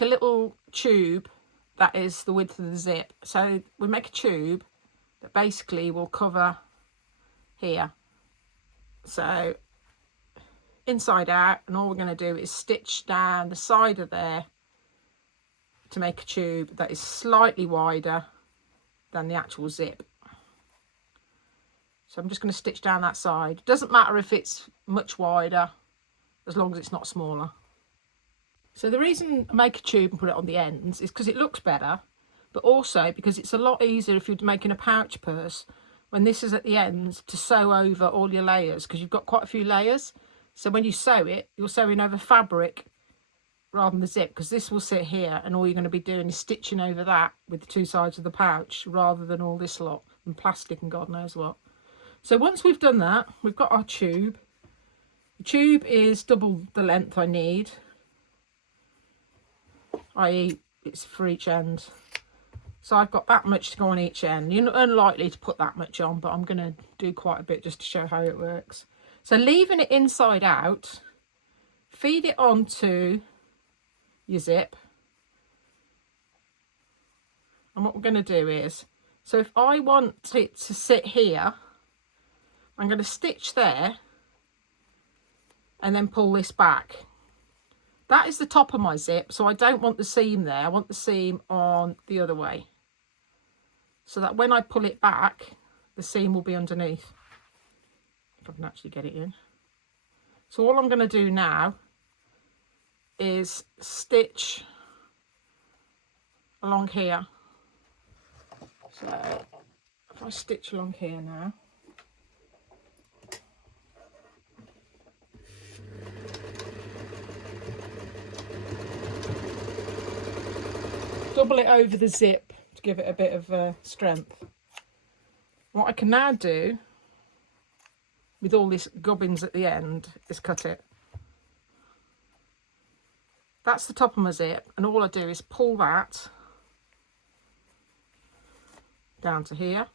a little tube that is the width of the zip. So we make a tube that basically will cover here. So inside out, and all we're going to do is stitch down the side of there to make a tube that is slightly wider than the actual zip. So I'm just going to stitch down that side. Doesn't matter if it's much wider, as long as it's not smaller. So the reason I make a tube and put it on the ends is because it looks better, but also because it's a lot easier if you're making a pouch purse when this is at the ends to sew over all your layers, because you've got quite a few layers. So when you sew it, you're sewing over fabric rather than the zip, because this will sit here and all you're going to be doing is stitching over that with the two sides of the pouch rather than all this lot and plastic and God knows what. So once we've done that, we've got our tube. The tube is double the length I need, i.e. it's for each end. So I've got that much to go on each end. You're unlikely to put that much on, but I'm going to do quite a bit just to show how it works. So leaving it inside out, feed it onto your zip. And what we're going to do is, so if I want it to sit here, I'm going to stitch there and then pull this back. That is the top of my zip, so I don't want the seam there. I want the seam on the other way, so that when I pull it back, the seam will be underneath. If I can actually get it in. So all I'm going to do now is stitch along here. So if I stitch along here now, double it over the zip to give it a bit of strength. What I can now do with all this gubbins at the end is cut it. That's the top of my zip, and all I do is pull that down to here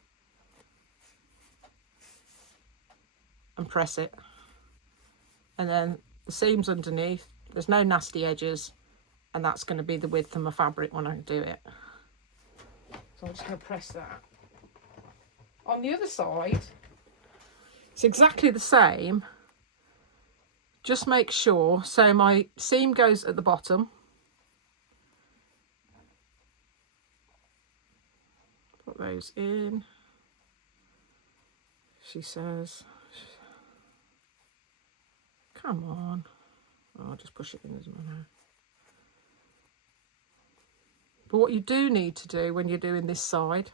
and press it, and then the seam's underneath, there's no nasty edges, and that's going to be the width of my fabric when I do it. So I'm just going to press that. On the other side, it's exactly the same. Just make sure, so my seam goes at the bottom. Put those in. She says, come on. Oh, I'll just push it in as well now. But what you do need to do when you're doing this side,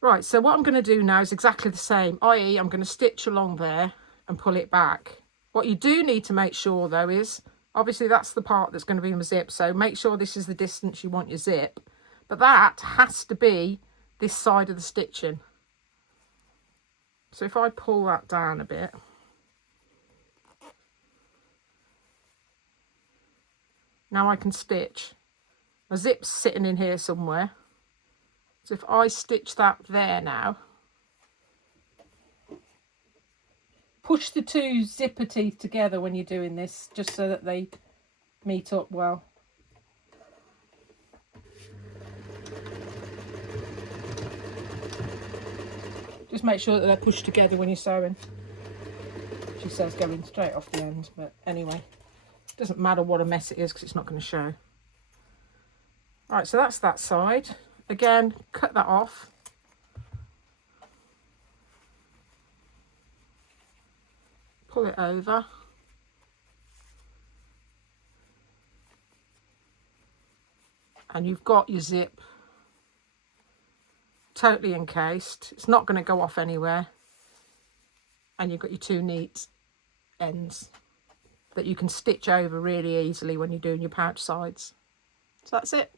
right, so what I'm going to do now is exactly the same, i.e. I'm going to stitch along there and pull it back. What you do need to make sure though is, obviously that's the part that's going to be my zip, so make sure this is the distance you want your zip, but that has to be this side of the stitching. So if I pull that down a bit, now I can stitch. My zip's sitting in here somewhere. So if I stitch that there now, push the two zipper teeth together when you're doing this, just so that they meet up well. Just make sure that they're pushed together when you're sewing. She says going straight off the end, but anyway. Doesn't matter what a mess it is because it's not going to show. Right, so that's that side. Again, cut that off. Pull it over. And you've got your zip totally encased. It's not going to go off anywhere. And you've got your two neat ends that you can stitch over really easily when you're doing your pouch sides. So that's it.